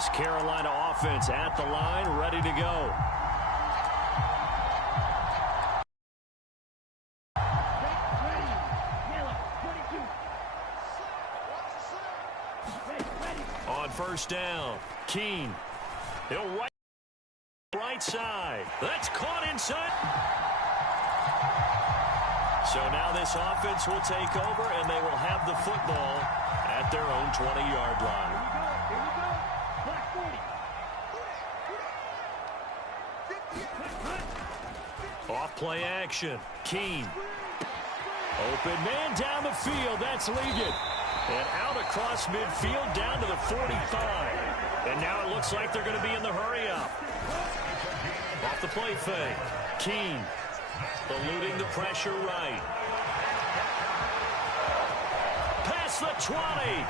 This Carolina offense at the line, ready to go. On first down, Keene. He'll right side. That's caught inside. So now this offense will take over, and they will have the football at their own 20-yard line. Off play action. Keene. Open man down the field. That's Ligon. And out across midfield down to the 45. And now it looks like they're going to be in the hurry-up. Off the play fake. Keene eluding the pressure right. Past the 20.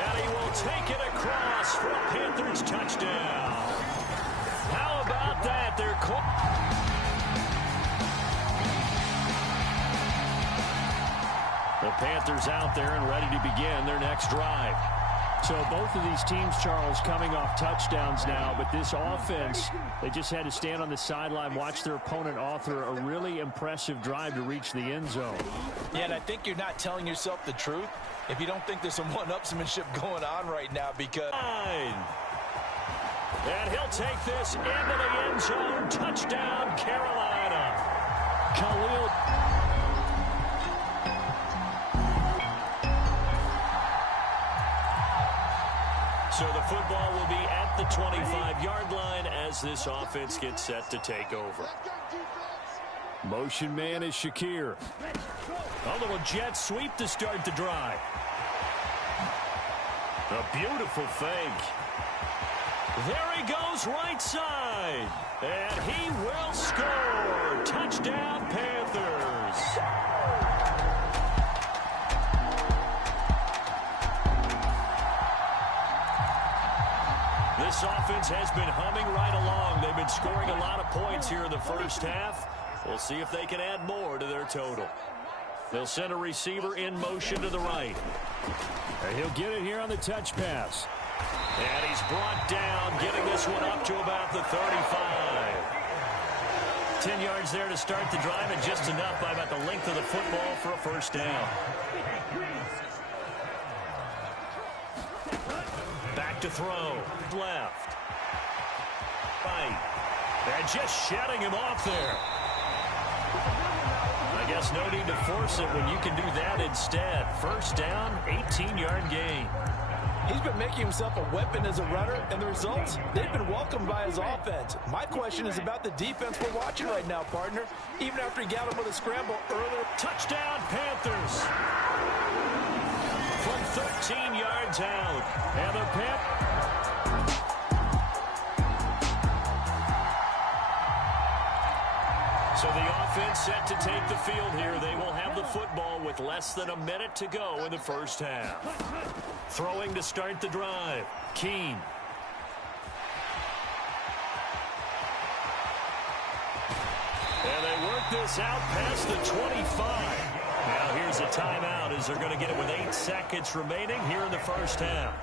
And he will take it across for a Panthers touchdown. How about that? They're caught. The Panthers out there and ready to begin their next drive. So both of these teams, Charles, coming off touchdowns now, but this offense, they just had to stand on the sideline, watch their opponent author a really impressive drive to reach the end zone. Yeah, and I think you're not telling yourself the truth if you don't think there's some one-upsmanship going on right now, because... And he'll take this into the end zone. Touchdown, Carolina. Khalil. So the football will be at the 25-yard line as this offense gets set to take over. Motion man is Shakir. A little jet sweep to start the drive. A beautiful fake. There he goes right side. And he will score. Touchdown, Panthers. This offense has been humming right along. They've been scoring a lot of points here in the first half. We'll see if they can add more to their total. They'll send a receiver in motion to the right. And he'll get it here on the touch pass. And he's brought down, getting this one up to about the 35. 10 yards there to start the drive, and just enough by about the length of the football for a first down. Back to throw. Left. Right. They're just shutting him off there. I guess no need to force it when you can do that instead. First down, 18-yard gain. He's been making himself a weapon as a runner, and the results, they've been welcomed by his offense. My question is about the defense we're watching right now, partner. Even after he got him with a scramble earlier. Touchdown, Panthers. From 13 yards out. And the So the offense set to take the field here. They will have the football with less than a minute to go in the first half. Throwing to start the drive. Keene. And they work this out past the 25. Now here's a timeout as they're going to get it with 8 seconds remaining here in the first half.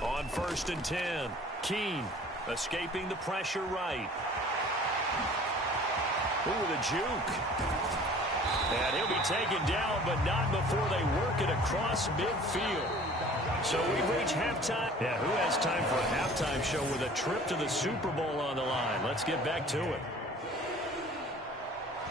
On first and 10, Keene escaping the pressure right. Ooh, the juke. And he'll be taken down, but not before they work it across midfield. So we've reached halftime. Yeah, who has time for a halftime show with a trip to the Super Bowl on the line? Let's get back to it.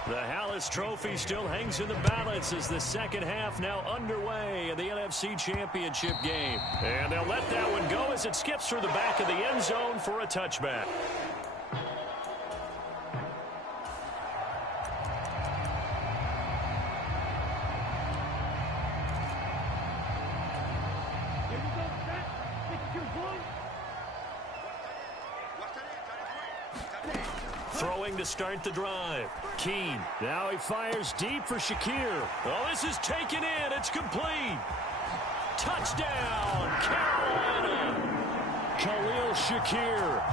The Hallis Trophy still hangs in the balance as the second half now underway in the NFC Championship game. And they'll let that one go as it skips through the back of the end zone for a touchback. Throwing to start the drive. Keene. Now he fires deep for Shakir. Oh, this is taken in. It's complete. Touchdown, Carolina. Khalil Shakir.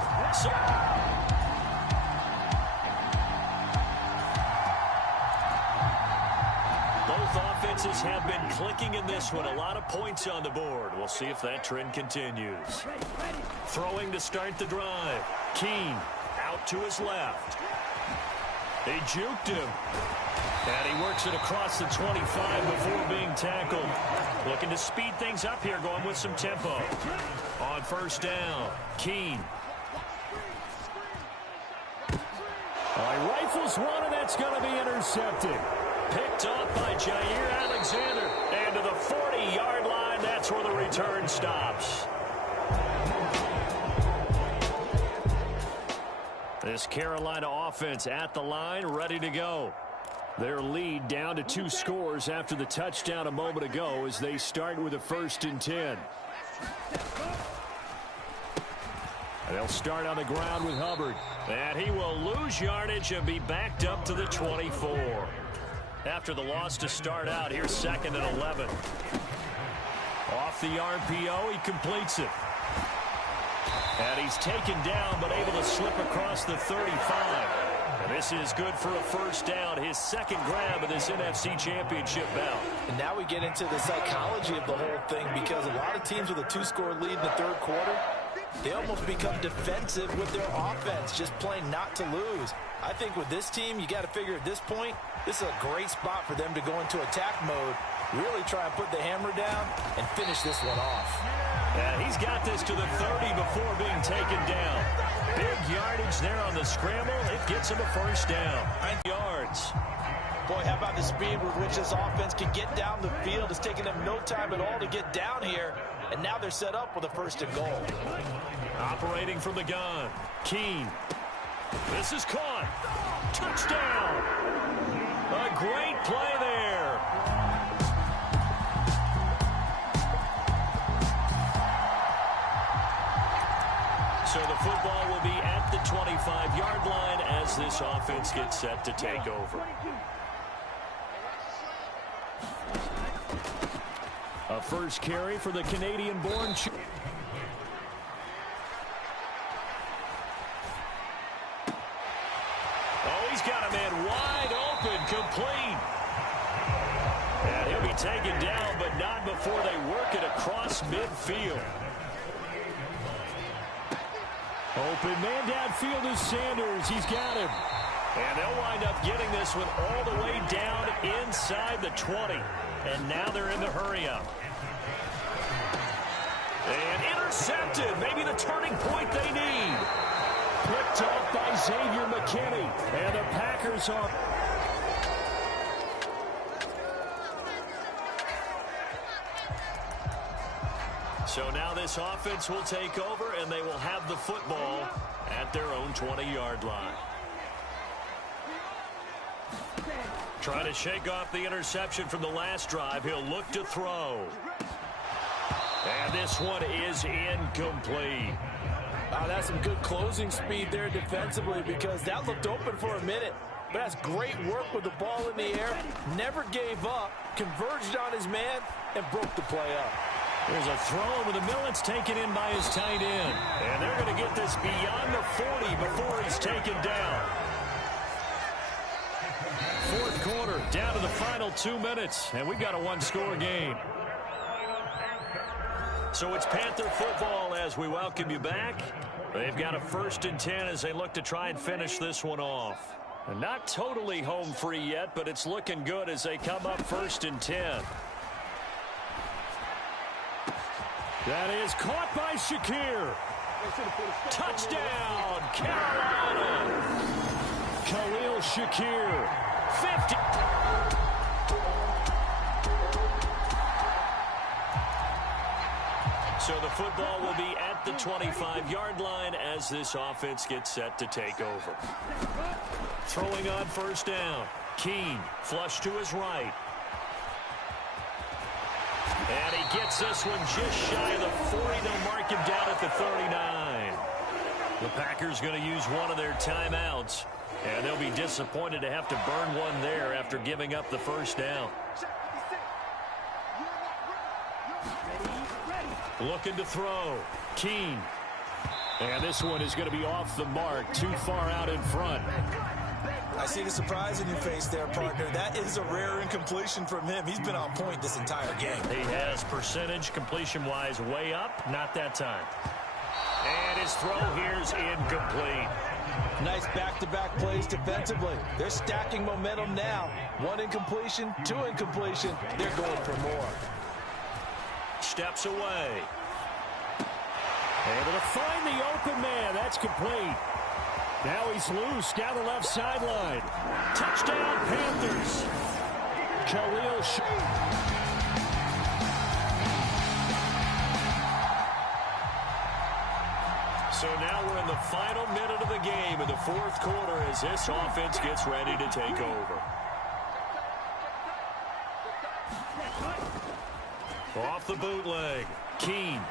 offenses have been clicking in this one. A lot of points on the board. We'll see if that trend continues. Throwing to start the drive. Keene out to his left. He juked him. And he works it across the 25 before being tackled. Looking to speed things up here, going with some tempo. On first down, Keene. He rifles one, and that's going to be intercepted. Picked off by Jair Alexander. And to the 40-yard line, that's where the return stops. This Carolina offense at the line, ready to go. Their lead down to 2 scores after the touchdown a moment ago as they start with a 1st and 10. And they'll start on the ground with Hubbard. And he will lose yardage and be backed up to the 24. After the loss to start out, here's 2nd and 11. Off the RPO, he completes it. And he's taken down, but able to slip across the 35. And this is good for a 1st down, his 2nd grab of this NFC Championship bout. And now we get into the psychology of the whole thing, because a lot of teams with a 2-score lead in the 3rd quarter, they almost become defensive with their offense, just playing not to lose. I think with this team, you got to figure at this point, this is a great spot for them to go into attack mode, really try and put the hammer down and finish this one off. And he's got this to the 30 before being taken down. Big yardage there on the scramble. It gets him a 1st down. 9 yards. Boy, how about the speed with which this offense can get down the field? It's taken them no time at all to get down here. And now they're set up with a 1st and goal. Operating from the gun. Keene. This is caught. Touchdown. A great play there. So the football will be at the 25-yard line as this offense gets set to take over. A 1st carry for the Canadian-born. Oh, he's got a man wide open, complete. And he'll be taken down, but not before they work it across midfield. Open man downfield is Sanders. He's got him. And they'll wind up getting this one all the way down inside the 20. And now they're in the hurry-up. And intercepted. Maybe the turning point they need. Picked off by Xavier McKinney. And the Packers are... So now this offense will take over, and they will have the football at their own 20-yard line. Trying to shake off the interception from the last drive. He'll look to throw. And this one is incomplete. That's some good closing speed there defensively, because that looked open for a minute. But that's great work with the ball in the air. Never gave up, converged on his man, and broke the play up. There's a throw over the middle. It's taken in by his tight end. And they're going to get this beyond the 40 before he's taken down. 4th quarter, down to the final 2 minutes. And we've got a 1-score game. So it's Panther football as we welcome you back. They've got a 1st and 10 as they look to try and finish this one off. And not totally home free yet, but it's looking good as they come up 1st and 10. That is caught by Shakir. Touchdown, Carolina. Khalil Shakir. 50. So the football will be at the 25-yard line as this offense gets set to take over. Throwing on 1st down. Keene, flush to his right. And he gets this one just shy of the 40. They'll mark him down at the 39. The Packers going to use one of their timeouts. And they'll be disappointed to have to burn one there after giving up the 1st down. Looking to throw. Keene. And this one is going to be off the mark. Too far out in front. I see the surprise in your face there, partner. That is a rare incompletion from him. He's been on point this entire game. He has percentage completion-wise way up. Not that time. And his throw here's incomplete. Nice back-to-back plays defensively. They're stacking momentum now. 1 incompletion, 2 incompletion. They're going for more. Steps away. Able to find the open man. That's complete. Now he's loose down the left sideline. Touchdown, Panthers. Khalil So now we're in the final minute of the game in the fourth quarter as this offense gets ready to take over. Off the bootleg. Keene.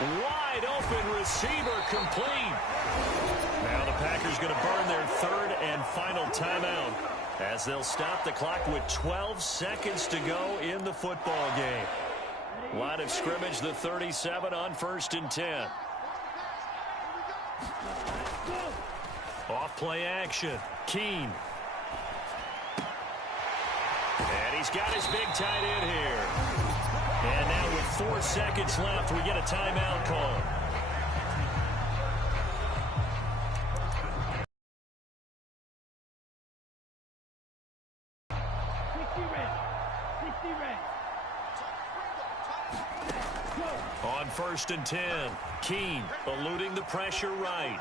Wide open receiver complete. Now the Packers going to burn their third and final timeout as they'll stop the clock with 12 seconds to go in the football game. Line of scrimmage, the 37 on 1st and 10. Off play action. Keene. And he's got his big tight end here. And now with 4 seconds left, we get a timeout call. On 1st and 10, Keene eluding the pressure right.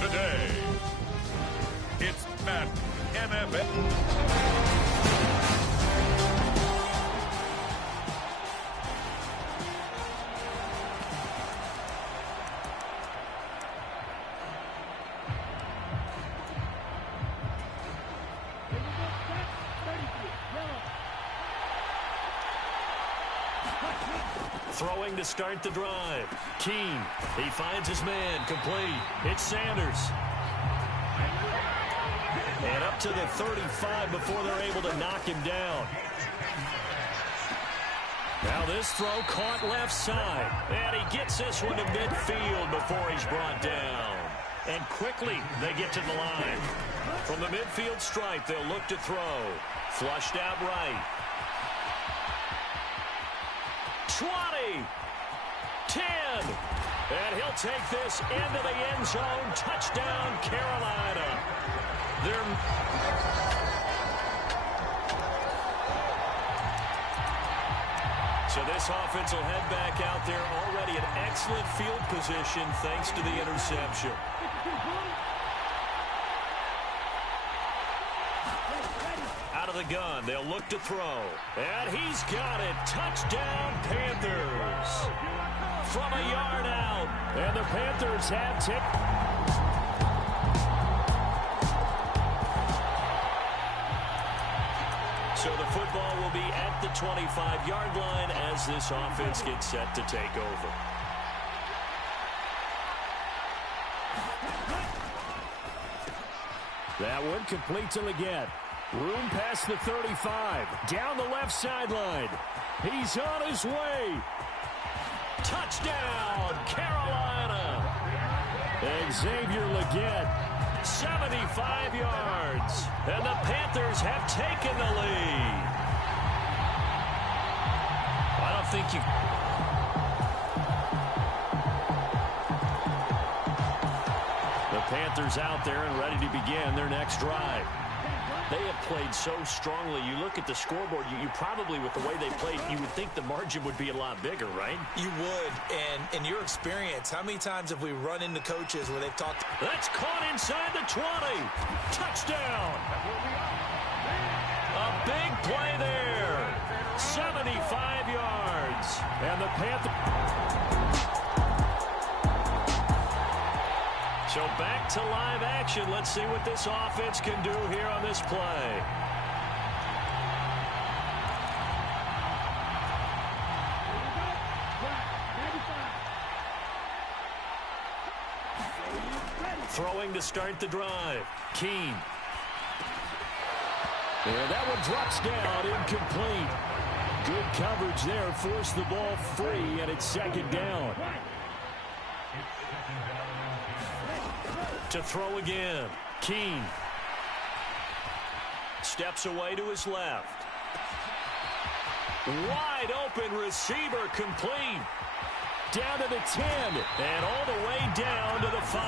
Today, it's Matt NFL. Throwing to start the drive. Keene. He finds his man. Complete. It's Sanders. And up to the 35 before they're able to knock him down. Now this throw caught left side. And he gets this one to midfield before he's brought down. And quickly they get to the line. From the midfield stripe, they'll look to throw. Flushed out right. 20, 10, and he'll take this into the end zone. Touchdown, Carolina. So this offense will head back out there already in excellent field position thanks to the interception. Out of the gun. They'll look to throw. And he's got it. Touchdown, Panthers. From a yard out. And the Panthers have So the football will be at the 25-yard line as this offense gets set to take over. That one complete to Leggett. Room past the 35. Down the left sideline. He's on his way. Touchdown, Carolina. Xavier Leggett. 75 yards. And the Panthers have taken the lead. I don't think you... Panthers out there and ready to begin their next drive. They have played so strongly. You look at the scoreboard, you probably, with the way they played, you would think the margin would be a lot bigger, right? You would. And in your experience, how many times have we run into coaches where they've talked? That's caught inside the 20. Touchdown. A big play there. 75 yards. And the Panthers... So back to live action. Let's see what this offense can do here on this play. Throwing to start the drive. Keene. And that one drops down, incomplete. Good coverage there, forced the ball free, and it's second down. To throw again. Keene. Steps away to his left. Wide open receiver, complete. Down to the 10. And all the way down to the 5.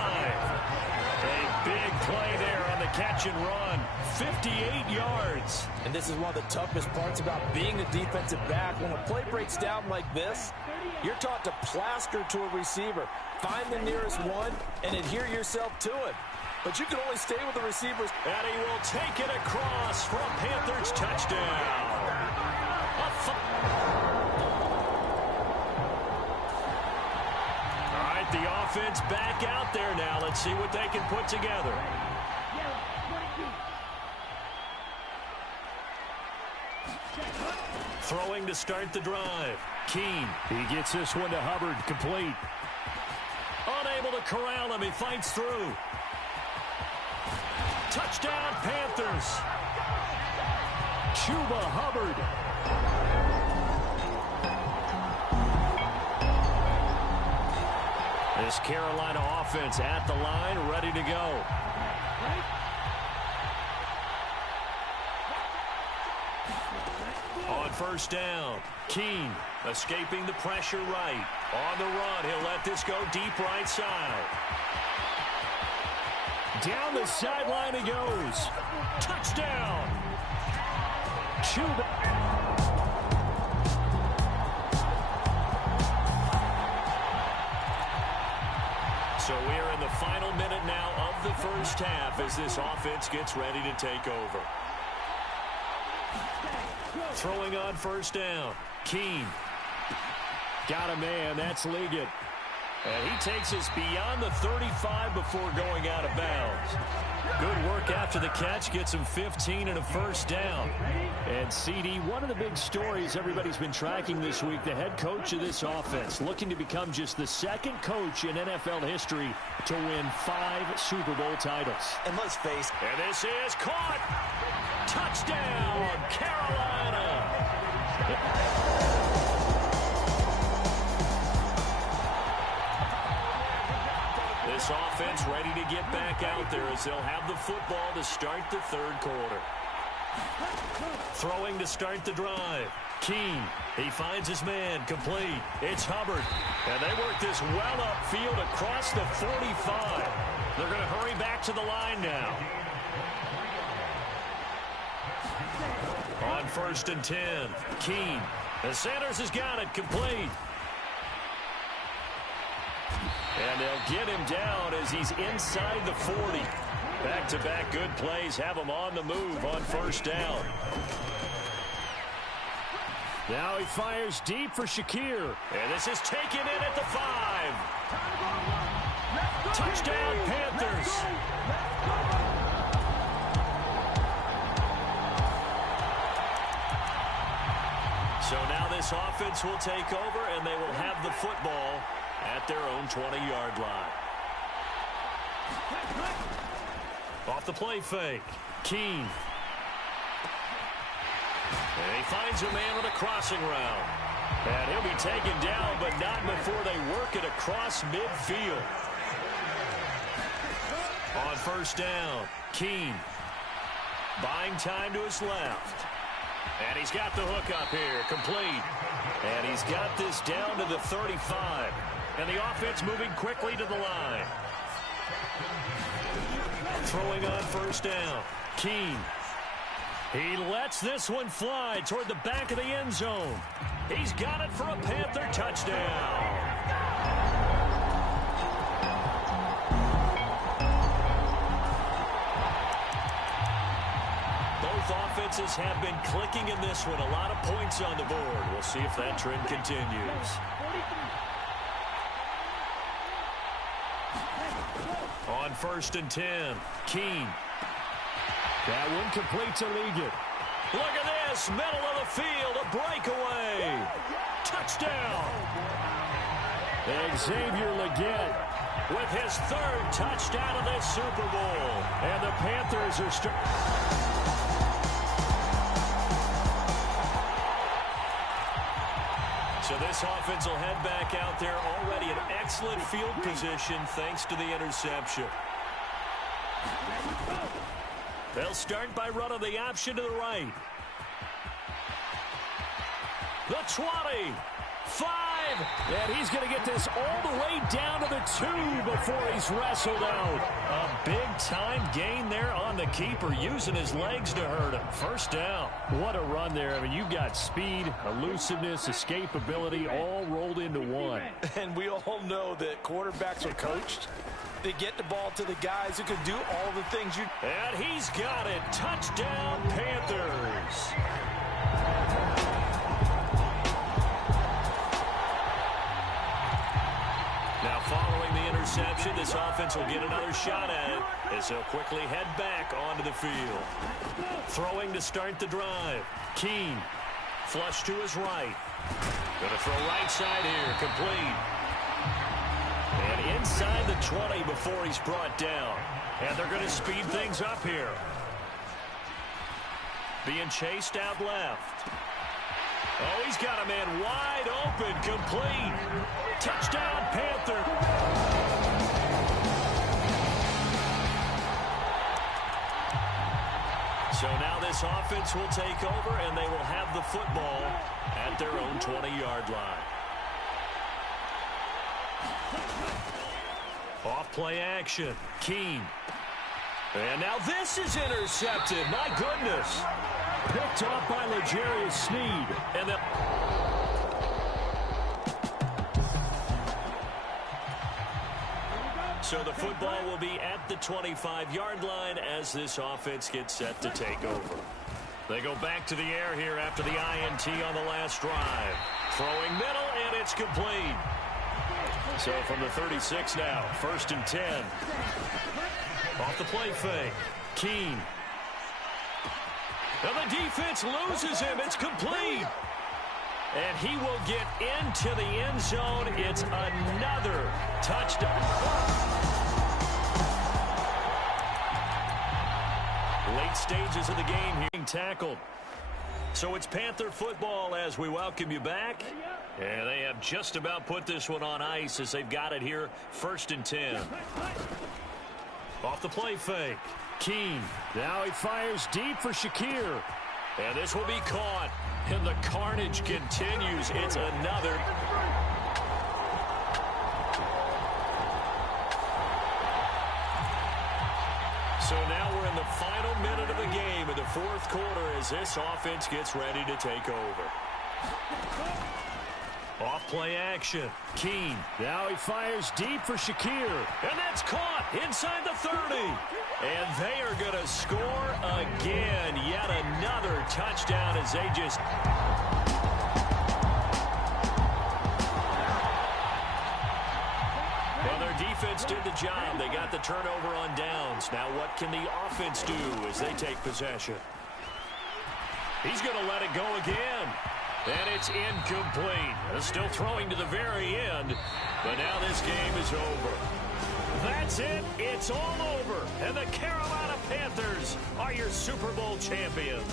A big play there on the catch and run. 58 yards. And this is one of the toughest parts about being a defensive back. When a play breaks down like this, you're taught to plaster to a receiver. Find the nearest one and adhere yourself to it. But you can only stay with the receivers. And he will take it across for a Panthers touchdown. All right, the offense back out there now. Let's see what they can put together. Throwing to start the drive. Keene. He gets this one to Hubbard, complete. Unable to corral him. He fights through. Touchdown, Panthers. Chuba Hubbard. This Carolina offense at the line, ready to go. On first down, Keene escaping the pressure right. On the run, he'll let this go deep right side. Down the sideline he goes. Touchdown! Chuba. So we're in the final minute now of the first half as this offense gets ready to take over. Throwing on first down. Keene. Got a man. That's Leggett. And he takes us beyond the 35 before going out of bounds. Good work after the catch. Gets him 15 and a first down. And CD, one of the big stories everybody's been tracking this week, the head coach of this offense, looking to become just the second coach in NFL history to win 5 Super Bowl titles. And let's face it. And this is caught. Touchdown, Carolina. This offense ready to get back out there as they'll have the football to start the third quarter. Throwing to start the drive. Keene. He finds his man. Complete. It's Hubbard. And they work this well upfield across the 45. They're going to hurry back to the line now. On first and 10. Keene. And Sanders has got it. Complete. And they'll get him down as he's inside the 40. Back-to-back good plays have them on the move on first down. Now he fires deep for Shakir. And this is taken in at the 5. Touchdown, Panthers. So now this offense will take over, and they will have the football at their own 20-yard line. Off the play fake. Keene. And he finds a man with a crossing route. And he'll be taken down, but not before they work it across midfield. On first down, Keene. Buying time to his left. And he's got the hook up here, complete. And he's got this down to the 35. And the offense moving quickly to the line. Throwing on first down, Keene. He lets this one fly toward the back of the end zone. He's got it for a Panther touchdown. Both offenses have been clicking in this one. A lot of points on the board. We'll see if that trend continues. On first and 10, Keene. That one complete to Ligon. Look at this, middle of the field, a breakaway. Touchdown. Xavier Legette with his 3rd touchdown of this Super Bowl. And the Panthers are So this offense will head back out there, already in excellent field position thanks to the interception. They'll start by running the option to the right. The 20. 5. And he's going to get this all the way down to the 2 before he's wrestled out. A big-time gain there on the keeper, using his legs to hurt him. First down. What a run there. I mean, you've got speed, elusiveness, escapability all rolled into one. And we all know that quarterbacks are coached. They get the ball to the guys who can do all the things you... And he's got it. Touchdown, Panthers. Now, following the interception, this offense will get another shot at it as they'll quickly head back onto the field. Throwing to start the drive. Keene. Flush to his right. Going to throw right side here. Complete. And inside the 20 before he's brought down. And they're going to speed things up here. Being chased out left. Oh, he's got a man wide open. Complete. Touchdown, Panther. So now this offense will take over, and they will have the football at their own 20-yard line. Off play action. Keene. And now this is intercepted. My goodness. Picked off by L'Jarius Sneed. And the... So the football will be at the 25-yard line as this offense gets set to take over. They go back to the air here after the INT on the last drive. Throwing middle, and it's complete. So from the 36 now, first and 10. Off the play fake. Keene. And the defense loses him. It's complete. And he will get into the end zone. It's another touchdown. Late stages of the game here being tackled. So it's Panther football as we welcome you back. And they have just about put this one on ice as they've got it here, first and 10. Off the play fake. Keene. Now he fires deep for Shakir. And this will be caught. And the carnage continues. It's another. So now we're in the final minute of the game in the 4th quarter as this offense gets ready to take over. Off play action. Keene. Now he fires deep for Shakir. And that's caught inside the 30. And they are going to score again. Yet another touchdown as they just... Well, their defense did the job. They got the turnover on downs. Now what can the offense do as they take possession? He's going to let it go again. And it's incomplete. Still throwing to the very end. But now this game is over. That's it. It's all over. And the Carolina Panthers are your Super Bowl champions.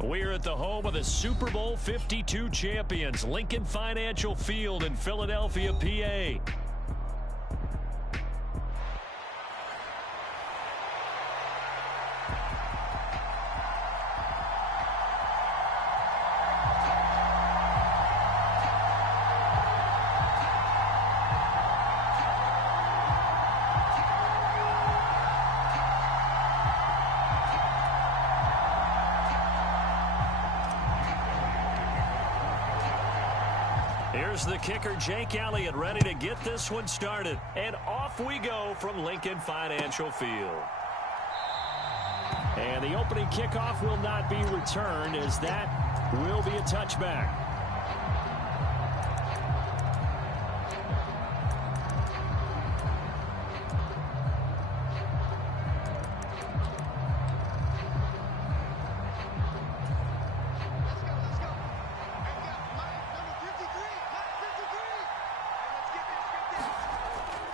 We're at the home of the Super Bowl 52 champions, Lincoln Financial Field in Philadelphia, PA. Here's the kicker, Jake Elliott, ready to get this one started. And off we go from Lincoln Financial Field. And the opening kickoff will not be returned, as that will be a touchback.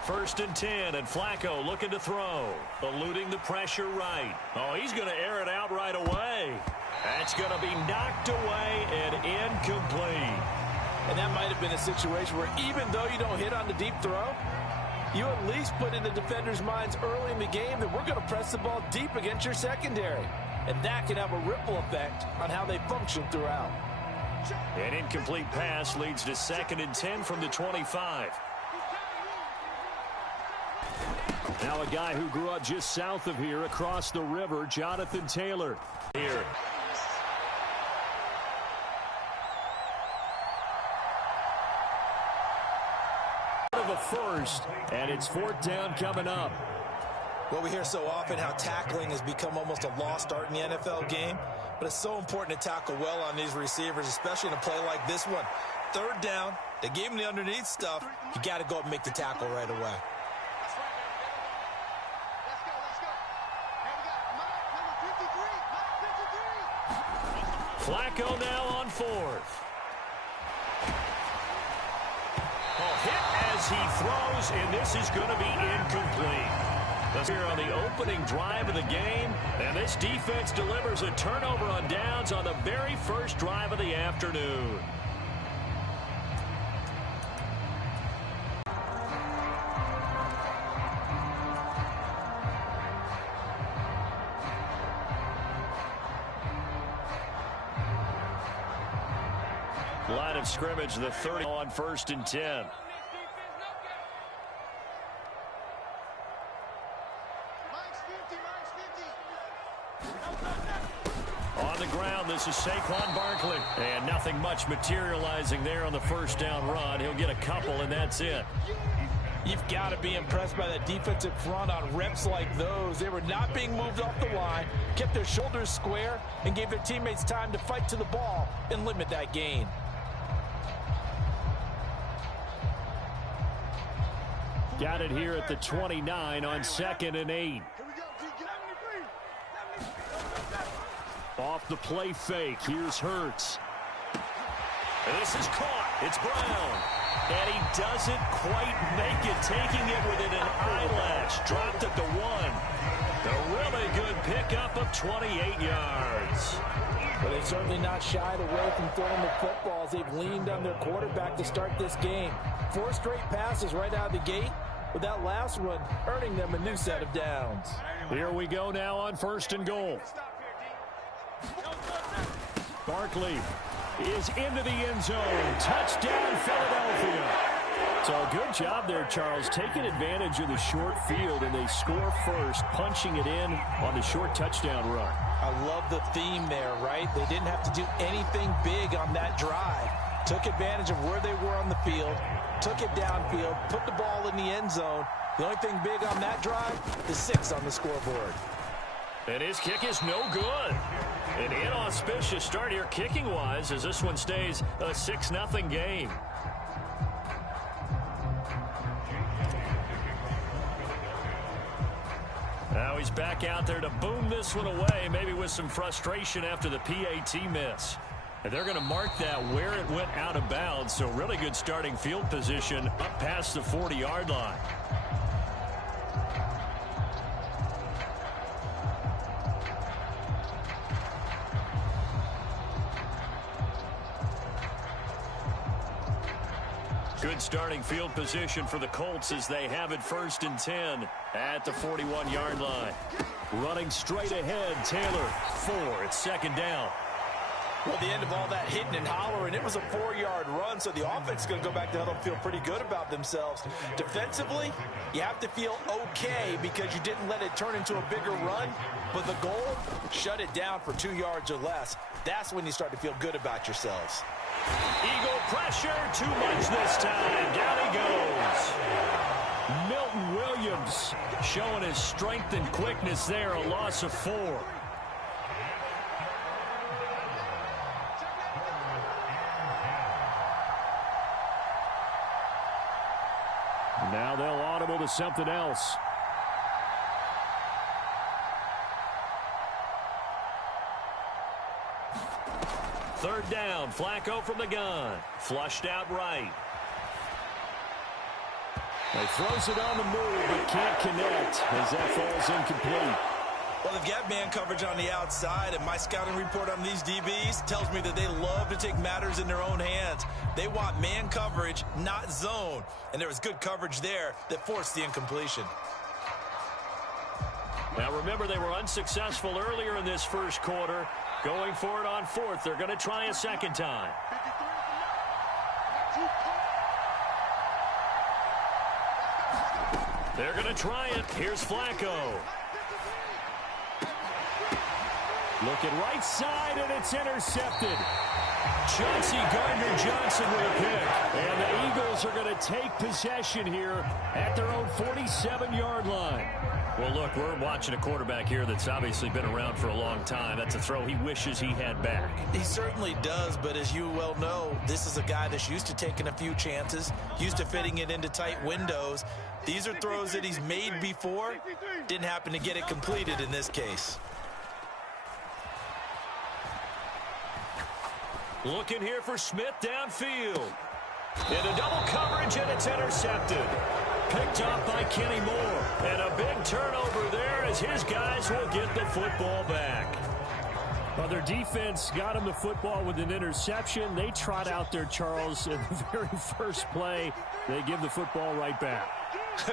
First and 10, and Flacco looking to throw. Eluding the pressure right. Oh, he's going to air it out right away. That's going to be knocked away and incomplete. And that might have been a situation where even though you don't hit on the deep throw, you at least put in the defender's minds early in the game that we're going to press the ball deep against your secondary. And that can have a ripple effect on how they function throughout. An incomplete pass leads to 2nd and 10 from the 25. Now a guy who grew up just south of here across the river, Jonathan Taylor. Here. Of a first, and it's 4th down coming up. Well, we hear so often how tackling has become almost a lost art in the NFL game, but it's so important to tackle well on these receivers, especially in a play like this one. 3rd down, they gave him the underneath stuff. You got to go up and make the tackle right away. Flacco now on 4th. Oh, hit as he throws, and this is going to be incomplete. That's here on the opening drive of the game, and this defense delivers a turnover on downs on the very first drive of the afternoon. Line of scrimmage, the 30 on 1st and 10. On the ground, this is Saquon Barkley. And nothing much materializing there on the 1st down run. He'll get a couple, and that's it. You've got to be impressed by that defensive front on reps like those. They were not being moved off the line, kept their shoulders square, and gave their teammates time to fight to the ball and limit that gain. Got it here at the 29 on 2nd and 8. Off the play fake. Here's Hurts. And this is caught. It's Brown. And he doesn't quite make it, taking it within an eyelash. Dropped at the 1. A really good pickup of 28 yards. But they've certainly not shied away from throwing the footballs. They've leaned on their quarterback to start this game. 4 straight passes right out of the gate, with that last one earning them a new set of downs. Here we go now on 1st and goal. Barkley is into the end zone. Touchdown, Philadelphia. So a good job there, Charles, taking advantage of the short field, and they score first, punching it in on the short touchdown run. I love the theme there, right? They didn't have to do anything big on that drive. Took advantage of where they were on the field, took it downfield, put the ball in the end zone. The only thing big on that drive is 6 on the scoreboard. And his kick is no good. An inauspicious start here kicking-wise, as this one stays a 6-0 game. Now he's back out there to boom this one away, maybe with some frustration after the PAT miss. And they're going to mark that where it went out of bounds, so really good starting field position up past the 40-yard line. starting field position for the Colts as they have it 1st and 10 at the 41-yard line. Running straight ahead, Taylor. 4. It's 2nd down. Well, the end of all that hitting and hollering, it was a 4-yard run, so the offense is going to go back to huddle and feel pretty good about themselves. Defensively, you have to feel okay because you didn't let it turn into a bigger run, but the goal, shut it down for 2 yards or less. That's when you start to feel good about yourselves. Eagle pressure, too much this time. Down he goes. Milton Williams showing his strength and quickness there, a loss of 4. Now they'll audible to something else. Third down, Flacco from the gun. Flushed out right. He throws it on the move, but can't connect as that falls incomplete. Well, they've got man coverage on the outside, and my scouting report on these DBs tells me that they love to take matters in their own hands. They want man coverage, not zone. And there was good coverage there that forced the incompletion. Now, remember, they were unsuccessful earlier in this first quarter. Going for it on 4th. They're going to try a second time. They're going to try it. Here's Flacco. Looking right side, and it's intercepted. Chauncey Gardner-Johnson with a pick. And the Eagles are going to take possession here at their own 47-yard line. Well, look, we're watching a quarterback here that's obviously been around for a long time. That's a throw he wishes he had back. He certainly does, but as you well know, this is a guy that's used to taking a few chances, used to fitting it into tight windows. These are throws that he's made before. Didn't happen to get it completed in this case. Looking here for Smith downfield. Into double coverage, and it's intercepted. Picked off by Kenny Moore. And a big turnover there as his guys will get the football back. Well, their defense got him the football with an interception. They trot out there, Charles, in the very first play. They give the football right back.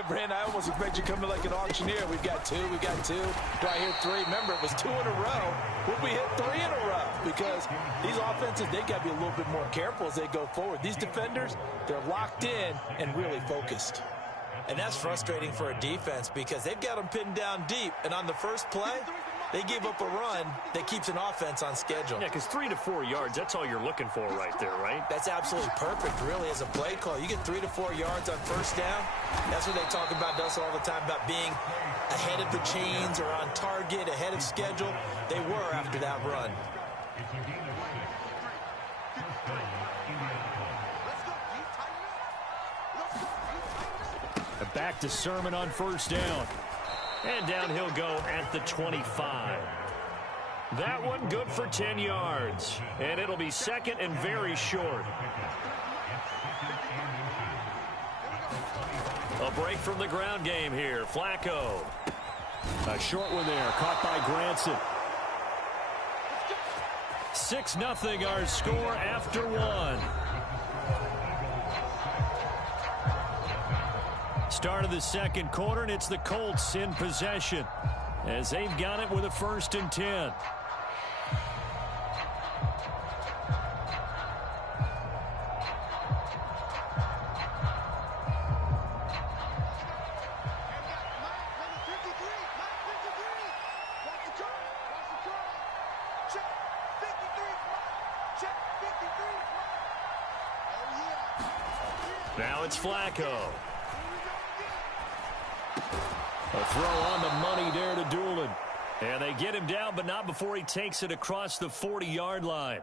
Brand, I almost expect you coming like an auctioneer. We've got 2, we got 2. Do I hear 3? Remember, it was 2 in a row. Would we hit 3 in a row? Because these offenses, they got to be a little bit more careful as they go forward. These defenders, they're locked in and really focused. And that's frustrating for a defense because they've got them pinned down deep. And on the first play, they gave up a run that keeps an offense on schedule. Yeah, because 3 to 4 yards, that's all you're looking for right there, right? That's absolutely perfect, really, as a play call. You get 3 to 4 yards on first down. That's what they talk about, Dustin, all the time, about being ahead of the chains or on target, ahead of schedule. They were after that run. Back to Sermon on first down. And down he'll go at the 25. That one good for 10 yards. And it'll be 2nd and very short. A break from the ground game here. Flacco. A short one there, caught by Granson. 6-0 our score after 1. Start of the second quarter, and it's the Colts in possession as they've got it with a 1st and 10. Now it's Flacco. A throw on the money there to Doolin. And they get him down, but not before he takes it across the 40-yard line.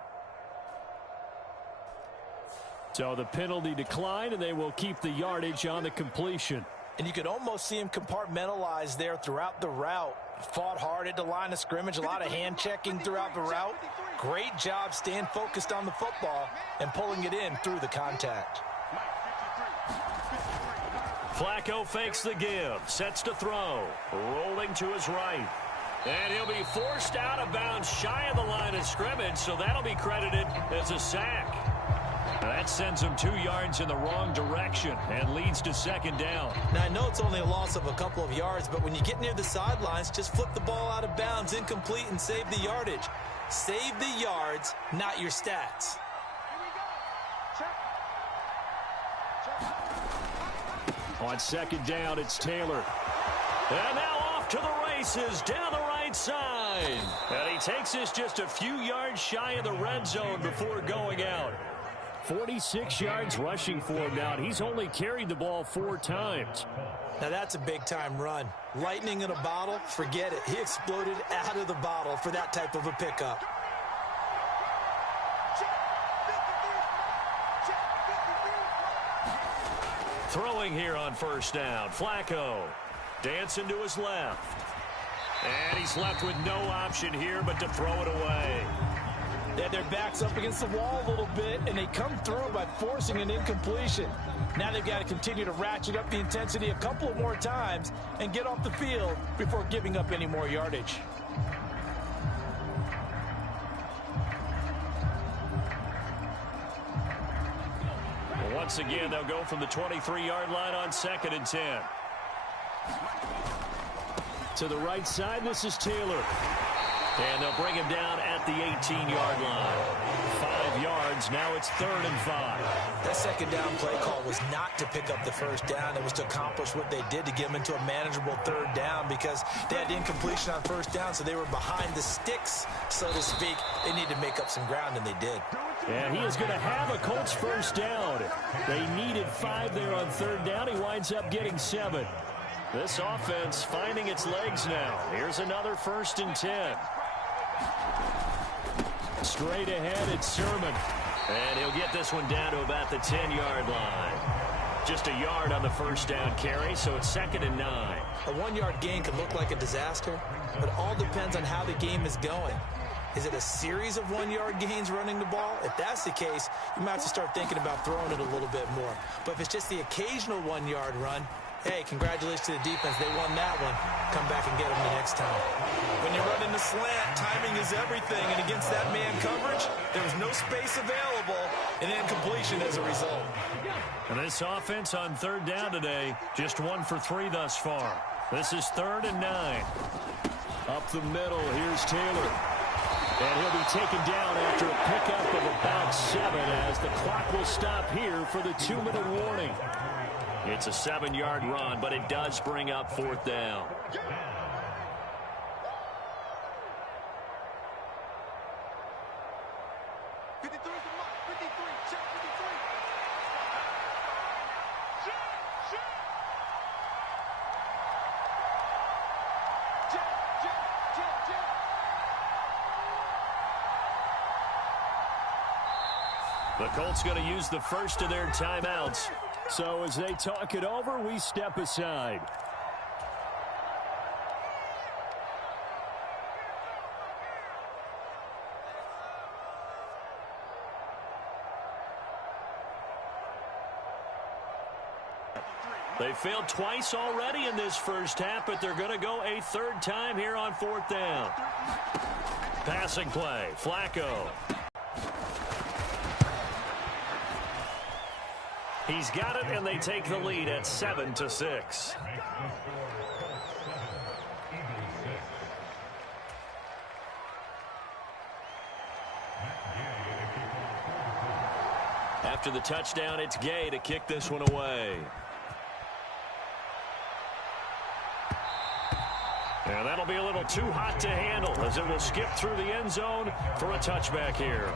So the penalty declined, and they will keep the yardage on the completion. And you could almost see him compartmentalize there throughout the route. Fought hard at the line of scrimmage, a lot of hand checking throughout the route. Great job staying focused on the football and pulling it in through the contact. Flacco fakes the give, sets to throw, rolling to his right. And he'll be forced out of bounds shy of the line of scrimmage, so that'll be credited as a sack. That sends him 2 yards in the wrong direction and leads to second down. Now, I know it's only a loss of a couple of yards, but when you get near the sidelines, just flip the ball out of bounds, incomplete, and save the yardage. Save the yards, not your stats. On second down, it's Taylor. And now off to the races down the right side. And he takes us just a few yards shy of the red zone before going out. 46 yards rushing for him now. He's only carried the ball 4 times. Now that's a big-time run. Lightning in a bottle, forget it. He exploded out of the bottle for that type of a pickup. Throwing here on first down. Flacco dancing to his left. And he's left with no option here but to throw it away. They had their backs up against the wall a little bit, and they come through by forcing an incompletion. Now they've got to continue to ratchet up the intensity a couple of more times and get off the field before giving up any more yardage. Well, once again, they'll go from the 23-yard line on 2nd and 10. To the right side, this is Taylor. And they'll bring him down at the 18-yard line. 5 yards, now it's 3rd and 5. That second down play call was not to pick up the first down. It was to accomplish what they did to get them into a manageable 3rd down because they had incompletion on first down, so they were behind the sticks, so to speak. They needed to make up some ground, and they did. And he is going to have a Colts first down. They needed 5 there on 3rd down. He winds up getting 7. This offense finding its legs now. Here's another 1st and 10. Straight ahead, it's Sermon. And he'll get this one down to about the 10-yard line. Just a yard on the first down carry, so it's 2nd and 9. A 1-yard gain can look like a disaster, but it all depends on how the game is going. Is it a series of 1-yard gains running the ball? If that's the case, you might have to start thinking about throwing it a little bit more. But if it's just the occasional 1-yard run, hey, congratulations to the defense. They won that one. Come back and get them the next time. When you're running the slant, timing is everything. And against that man coverage, there was no space available and incompletion as a result. And this offense on 3rd down today, just 1 for 3 thus far. This is 3rd and 9. Up the middle, here's Taylor. And he'll be taken down after a pickup of about 7 as the clock will stop here for the 2-minute warning. It's a 7-yard run, but it does bring up 4th down. The Colts going to use the first of their timeouts. So as they talk it over, we step aside. They failed twice already in this first half, but they're going to go a 3rd time here on 4th down. Passing play, Flacco. He's got it, and they take the lead at 7-6. After the touchdown, it's Gay to kick this one away. And that'll be a little too hot to handle as it will skip through the end zone for a touchback here.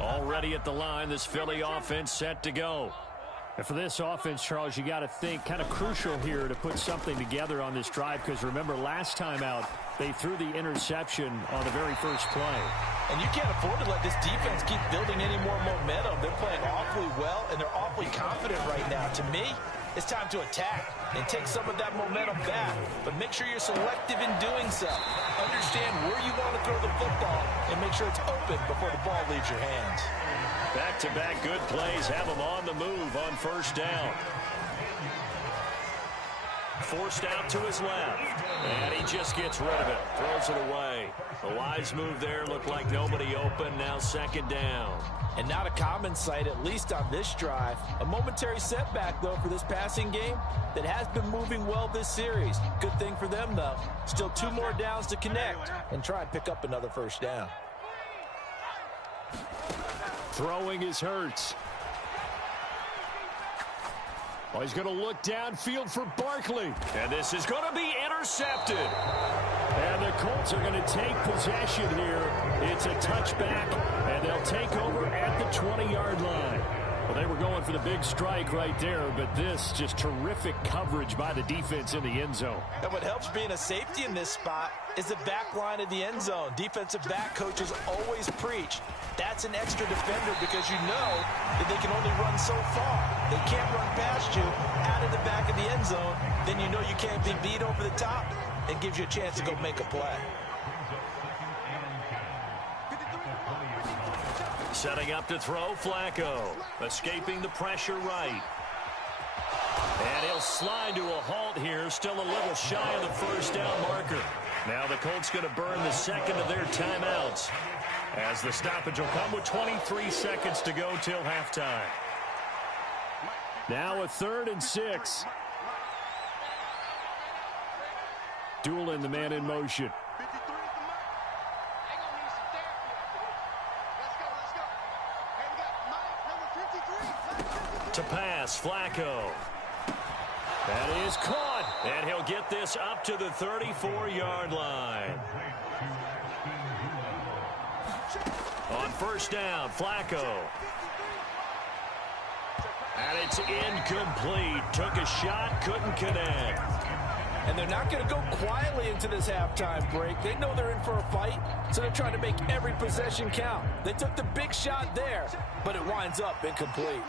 Already at the line, this Philly offense set to go. And for this offense, Charles, you got to think kind of crucial here to put something together on this drive because remember last time out they threw the interception on the very first play. And you can't afford to let this defense keep building any more momentum. They're playing awfully well and they're awfully confident right now. To me, it's time to attack and take some of that momentum back, but make sure you're selective in doing so. Understand where you want to throw the football and make sure it's open before the ball leaves your hands. Back-to-back good plays have them on the move on first down. Forced out to his left. And he just gets rid of it. Throws it away. A wise move there. Looked like nobody open. Now second down. And not a common sight, at least on this drive. A momentary setback, though, for this passing game that has been moving well this series. Good thing for them, though. Still 2 more downs to connect and try and pick up another first down. Throwing is Hurts. Oh, he's going to look downfield for Barkley. And this is going to be intercepted. And the Colts are going to take possession here. It's a touchback, and they'll take over at the 20-yard line. Well, they were going for the big strike right there, but this just terrific coverage by the defense in the end zone. And what helps being a safety in this spot is the back line of the end zone. Defensive back coaches always preach. That's an extra defender because you know that they can only run so far. They can't run past you out of the back of the end zone. Then you know you can't be beat over the top. It gives you a chance to go make a play. Setting up to throw, Flacco. Escaping the pressure right. And he'll slide to a halt here. Still a little shy of the first down marker. Now the Colts going to burn the second of their timeouts, as the stoppage will come with 23 seconds to go till halftime. Now a 3rd and 6. Doolin, the man in motion. To pass, Flacco. That is caught. And he'll get this up to the 34-yard line. On first down, Flacco. And it's incomplete. Took a shot, couldn't connect. And they're not going to go quietly into this halftime break. They know they're in for a fight, so they're trying to make every possession count. They took the big shot there, but it winds up incomplete.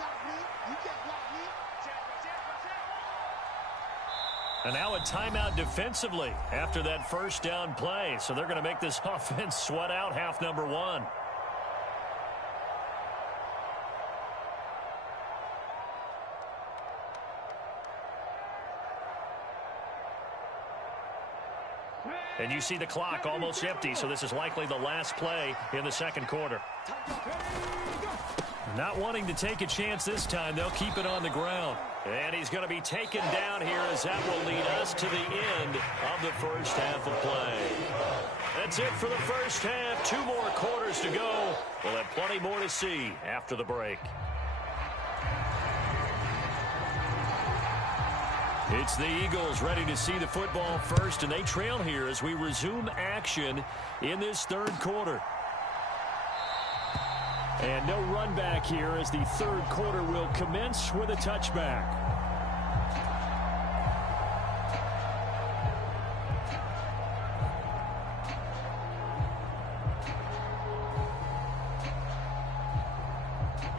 And now a timeout defensively after that first down play. So they're going to make this offense sweat out half number 1. And you see the clock almost empty, so this is likely the last play in the second quarter. Not wanting to take a chance this time, they'll keep it on the ground. And he's going to be taken down here, as that will lead us to the end of the first half of play. That's it for the first half. 2 more quarters to go. We'll have plenty more to see after the break. It's the Eagles ready to see the football first, and they trail here as we resume action in this third quarter. And no run back here as the third quarter will commence with a touchback.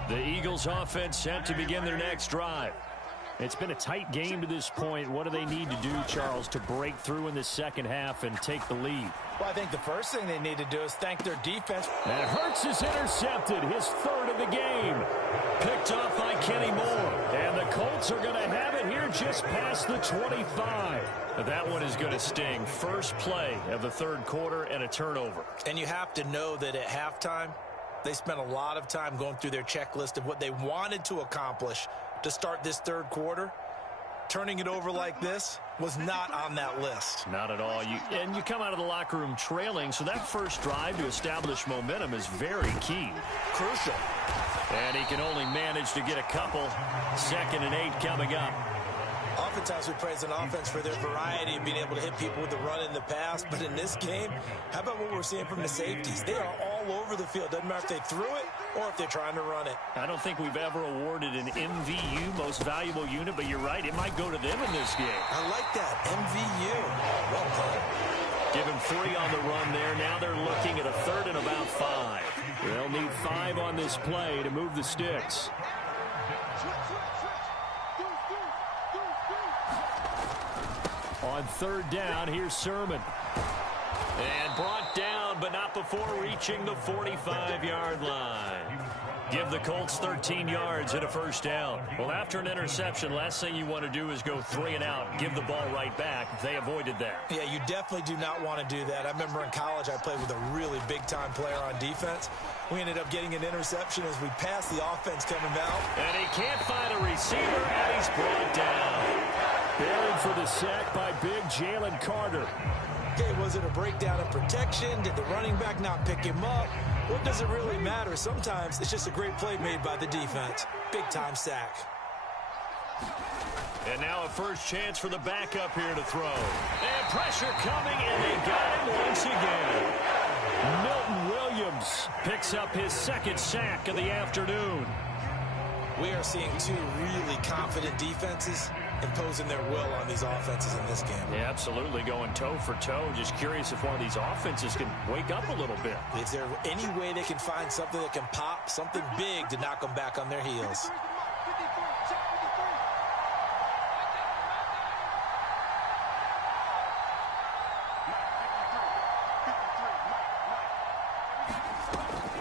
The Eagles offense set to begin their next drive. It's been a tight game to this point. What do they need to do, Charles, to break through in the second half and take the lead? Well, I think the first thing they need to do is thank their defense. And Hurts is intercepted, his 3rd of the game. Picked off by Kenny Moore. And the Colts are going to have it here just past the 25. That one is going to sting. First play of the third quarter and a turnover. And you have to know that at halftime, they spent a lot of time going through their checklist of what they wanted to accomplish to start this third quarter. Turning it over like this was not on that list. Not at all. And you come out of the locker room trailing, so that first drive to establish momentum is very key. Crucial. And he can only manage to get a couple. 2nd and 8 coming up. Oftentimes we praise an offense for their variety of being able to hit people with the run in the pass, but in this game, how about what we're seeing from the safeties? They are all over the field. Doesn't matter if they threw it or if they're trying to run it. I don't think we've ever awarded an MVU, most valuable unit, but you're right, it might go to them in this game. I like that, MVU. Well put. Give him 3 on the run there. Now they're looking at a 3rd and about 5. They'll need 5 on this play to move the sticks. On 3rd down, here's Sermon. And brought down, but but not before reaching the 45-yard line. Give the Colts 13 yards and a first down. Well, after an interception, last thing you want to do is go 3 and out, give the ball right back. They avoided that. Yeah, you definitely do not want to do that. I remember in college I played with a really big-time player on defense. We ended up getting an interception as we passed the offense coming out. And he can't find a receiver, and he's brought down. Buried for the sack by big Jalen Carter. Okay, was it a breakdown in protection? Did the running back not pick him up? What does it really matter? Sometimes it's just a great play made by the defense. Big-time sack. And now a first chance for the backup here to throw. And pressure coming, and they got him once again. Milton Williams picks up his second sack of the afternoon. We are seeing two really confident defenses imposing their will on these offenses in this game. Yeah, absolutely, going toe for toe. Just curious if one of these offenses can wake up a little bit. Is there any way they can find something that can pop, something big to knock them back on their heels?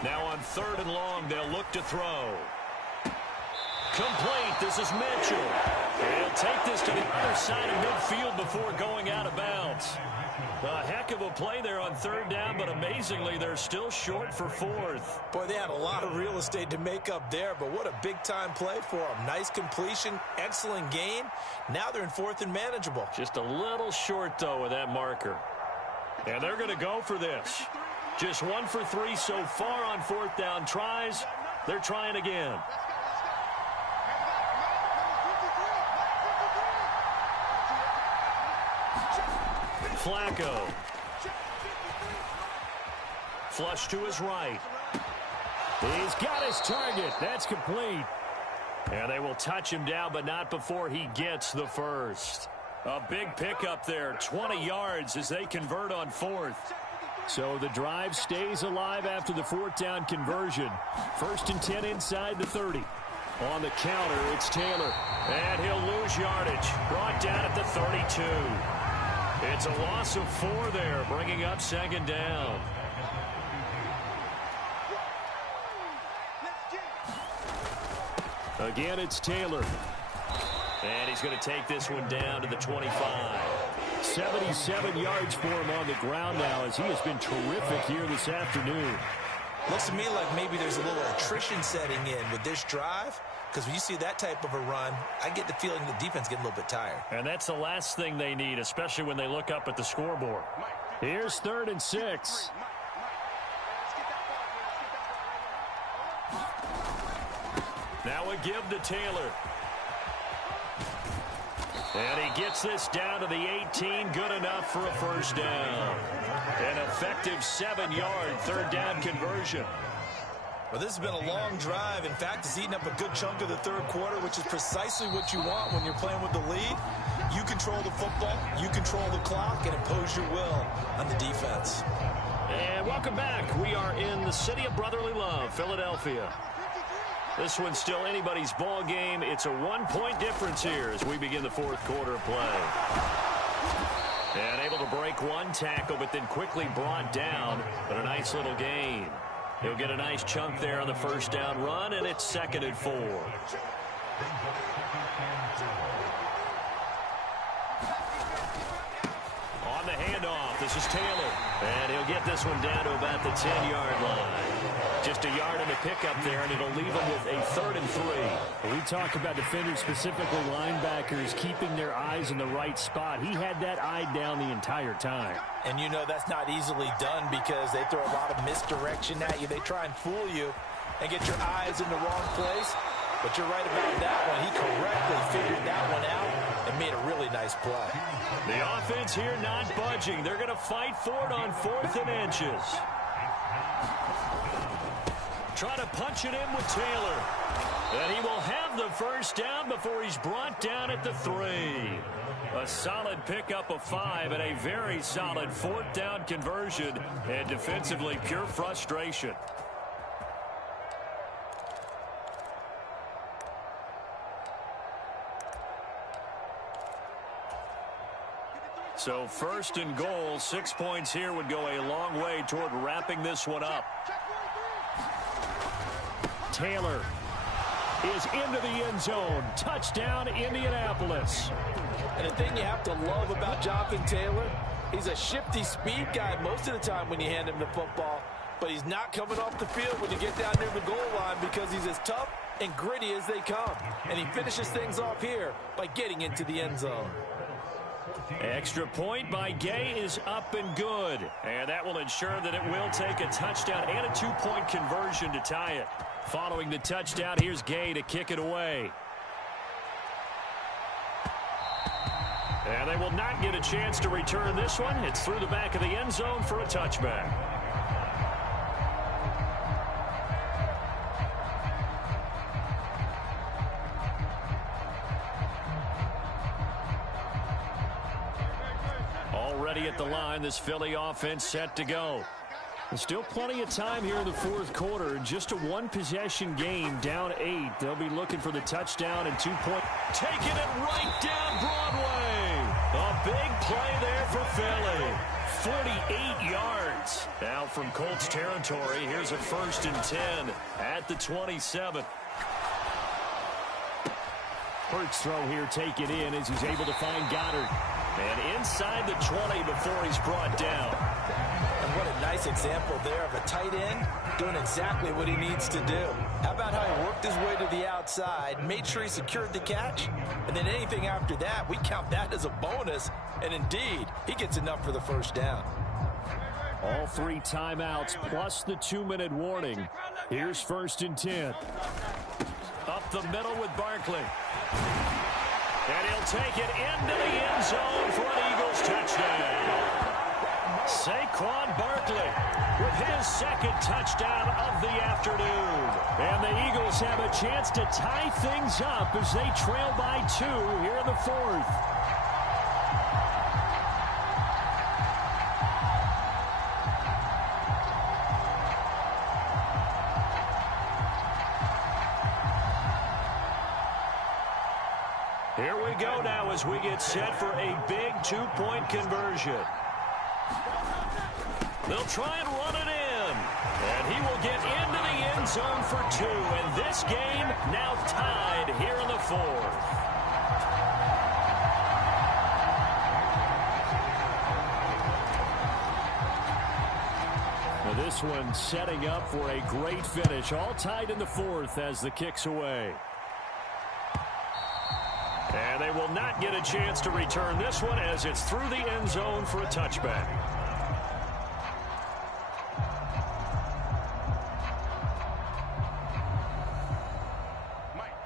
Now on 3rd and long, they'll look to throw. Complete. This is Mitchell. And he'll take this to the other side of midfield before going out of bounds. A heck of a play there on 3rd down, but amazingly, they're still short for 4th. Boy, they had a lot of real estate to make up there, but what a big-time play for them. Nice completion, excellent gain. Now they're in 4th and manageable. Just a little short, though, with that marker. And they're going to go for this. Just 1 for 3 so far on 4th down tries. They're trying again. Flacco. Flush to his right. He's got his target. That's complete. And they will touch him down, but not before he gets the first. A big pickup there, 20 yards as they convert on 4th. So the drive stays alive after the 4th down conversion. 1st and 10 inside the 30. On the counter, it's Taylor. And he'll lose yardage. Brought down at the 32. It's a loss of 4 there, bringing up 2nd down. Again, it's Taylor. And he's going to take this one down to the 25. 77 yards for him on the ground now as he has been terrific here this afternoon. Looks to me like maybe there's a little attrition setting in with this drive. Because when you see that type of a run, I get the feeling the defense getting a little bit tired. And that's the last thing they need, especially when they look up at the scoreboard. Here's 3rd and 6. Now a give to Taylor. And he gets this down to the 18, good enough for a first down. An effective 7-yard 3rd down conversion. Well, this has been a long drive. In fact, it's eaten up a good chunk of the 3rd quarter, which is precisely what you want when you're playing with the lead. You control the football, you control the clock, and impose your will on the defense. And welcome back. We are in the city of brotherly love, Philadelphia. This one's still anybody's ball game. It's a 1-point difference here as we begin the 4th quarter of play. And able to break one tackle, but then quickly brought down. But a nice little gain. He'll get a nice chunk there on the first down run, and it's 2nd and 4. On the handoff, this is Taylor. And he'll get this one down to about the 10-yard line. Just a yard in the pickup there, and it'll leave him with a 3rd and 3. We talk about defenders, specifically linebackers, keeping their eyes in the right spot. He had that eye down the entire time. And you know that's not easily done because they throw a lot of misdirection at you. They try and fool you and get your eyes in the wrong place. But you're right about that one. He correctly figured that one out and made a really nice play. The offense here not budging. They're going to fight for it on 4th and inches. Trying to punch it in with Taylor. And he will have the first down before he's brought down at the 3. A solid pickup of 5 and a very solid 4th down conversion. And defensively, pure frustration. So first and goal, 6 points here would go a long way toward wrapping this one up. Taylor is into the end zone. Touchdown, Indianapolis. And the thing you have to love about Jonathan Taylor, he's a shifty speed guy most of the time when you hand him the football. But he's not coming off the field when you get down near the goal line because he's as tough and gritty as they come. And he finishes things off here by getting into the end zone. Extra point by Gay is up and good. And that will ensure that it will take a touchdown and a 2-point conversion to tie it. Following the touchdown, here's Gay to kick it away. And they will not get a chance to return this one. It's through the back of the end zone for a touchback. Already at the line, this Philly offense set to go. There's still plenty of time here in the fourth quarter. Just a one-possession game, down 8. They'll be looking for the touchdown and 2-point. Taking it right down Broadway. A big play there for Philly. 48 yards. Now from Colts territory, here's a 1st and 10 at the 27. Hurts throw here taken in as he's able to find Goddard. And inside the 20 before he's brought down. And what a nice example there of a tight end doing exactly what he needs to do. How about how he worked his way to the outside, made sure he secured the catch, and then anything after that, we count that as a bonus. And indeed, he gets enough for the first down. All 3 timeouts plus the 2-minute warning. Here's 1st and 10. Up the middle with Barkley. And he'll take it into the end zone for an Eagles touchdown. Saquon Barkley with his 2nd touchdown of the afternoon. And the Eagles have a chance to tie things up as they trail by 2 here in the 4th. Here we go now as we get set for a big 2-point conversion. They'll try and run it in. And he will get into the end zone for 2. And this game now tied here in the 4th. Well, this one setting up for a great finish. All tied in the 4th as the kick's away. And they will not get a chance to return this one as it's through the end zone for a touchback.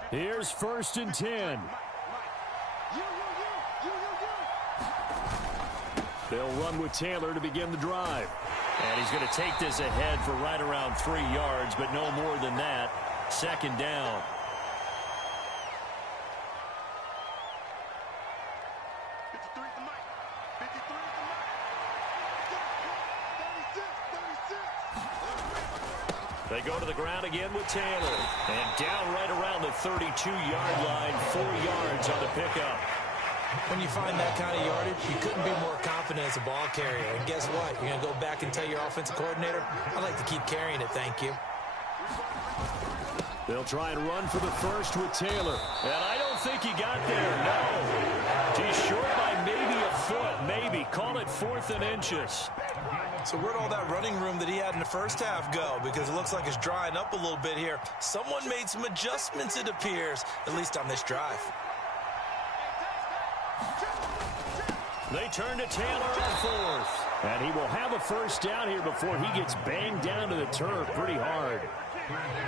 Here's 1st and 10. They'll run with Taylor to begin the drive. And he's going to take this ahead for right around 3 yards, but no more than that. 2nd down. They go to the ground again with Taylor. And down right around the 32-yard line, 4 yards on the pickup. When you find that kind of yardage, you couldn't be more confident as a ball carrier. And guess what? You're going to go back and tell your offensive coordinator, I'd like to keep carrying it, thank you. They'll try and run for the 1st with Taylor. And I don't think he got there, no. He's short by maybe a foot, maybe. Call it 4th and inches. So where'd all that running room that he had in the first half go? Because it looks like it's drying up a little bit here. Someone made some adjustments, it appears, at least on this drive. They turn to Taylor on 4th. And he will have a 1st down here before he gets banged down to the turf pretty hard.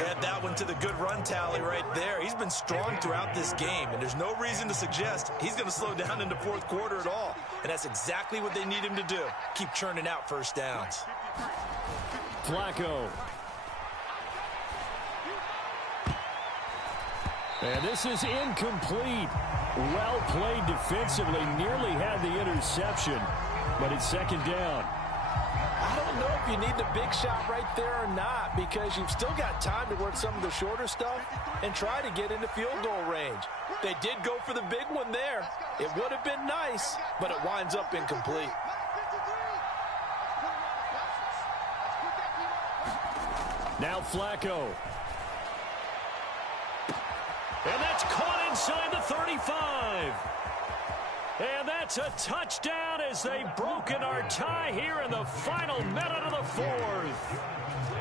Add that one to the good run tally right there. He's been strong throughout this game, and there's no reason to suggest he's going to slow down in the 4th quarter at all. And that's exactly what they need him to do. Keep churning out 1st downs. Flacco. And this is incomplete. Well played defensively. Nearly had the interception, but it's 2nd down. I don't know if you need the big shot right there or not, because you've still got time to work some of the shorter stuff and try to get into field goal range. They did go for the big one there. It would have been nice, but it winds up incomplete. Now Flacco. And that's caught inside the 35. And that's a touchdown as they've broken our tie here in the final minute of the fourth.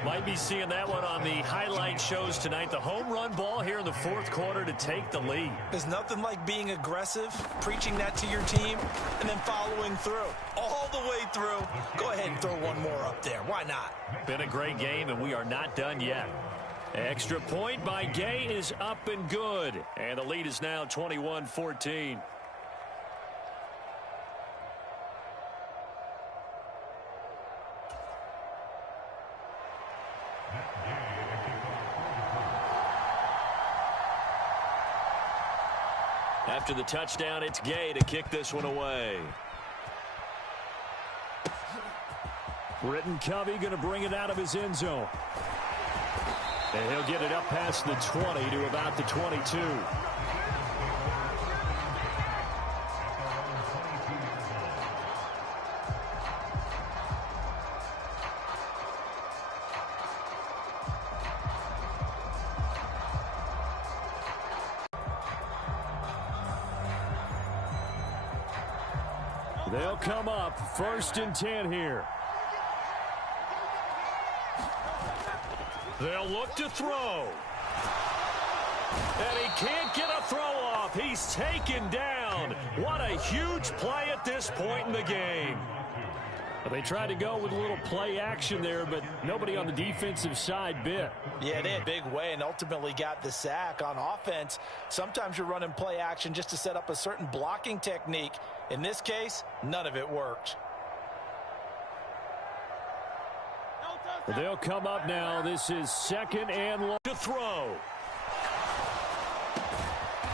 Might be seeing that one on the highlight shows tonight. The home run ball here in the fourth quarter to take the lead. There's nothing like being aggressive, preaching that to your team, and then following through. All the way through. Go ahead and throw one more up there. Why not? Been a great game, and we are not done yet. Extra point by Gay is up and good. And the lead is now 21-14. After the touchdown, it's Gay to kick this one away. Britton Covey going to bring it out of his end zone. And he'll get it up past the 20 to about the 22. They'll come up 1st and 10 here. They'll look to throw. And he can't get a throw off. He's taken down. What a huge play at this point in the game. Well, they tried to go with a little play action there, but nobody on the defensive side bit. Yeah, they had a big way and ultimately got the sack. On offense, sometimes you're running play action just to set up a certain blocking technique. In this case, none of it worked. They'll come up now. This is 2nd and long to throw.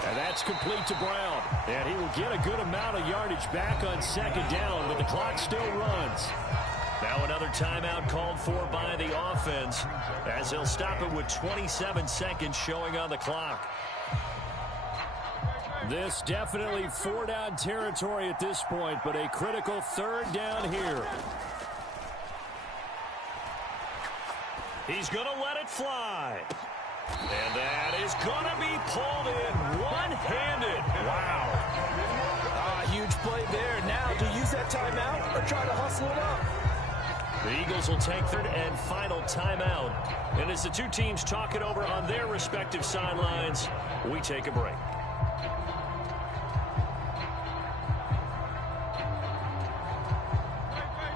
And that's complete to Brown. And he will get a good amount of yardage back on 2nd down, but the clock still runs. Now another timeout called for by the offense as they'll stop it with 27 seconds showing on the clock. This definitely 4-down territory at this point, but a critical 3rd down here. He's going to let it fly. And that is going to be pulled in one-handed. Wow. Huge play there. Now, do you use that timeout or try to hustle it up? The Eagles will take 3rd and final timeout. And as the two teams talk it over on their respective sidelines, we take a break.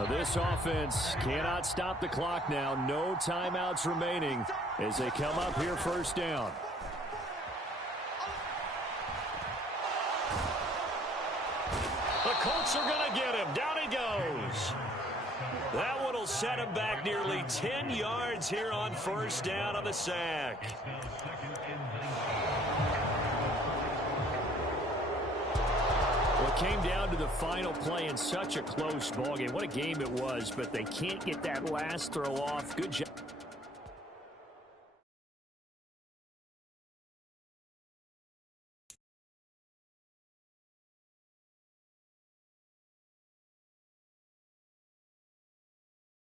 This offense cannot stop the clock now. No timeouts remaining as they come up here 1st down. The Colts are going to get him. Down he goes. That one will set him back nearly 10 yards here on 1st down on the sack. Well, it came down to the final play in such a close ballgame. What a game it was, but they can't get that last throw off. Good job.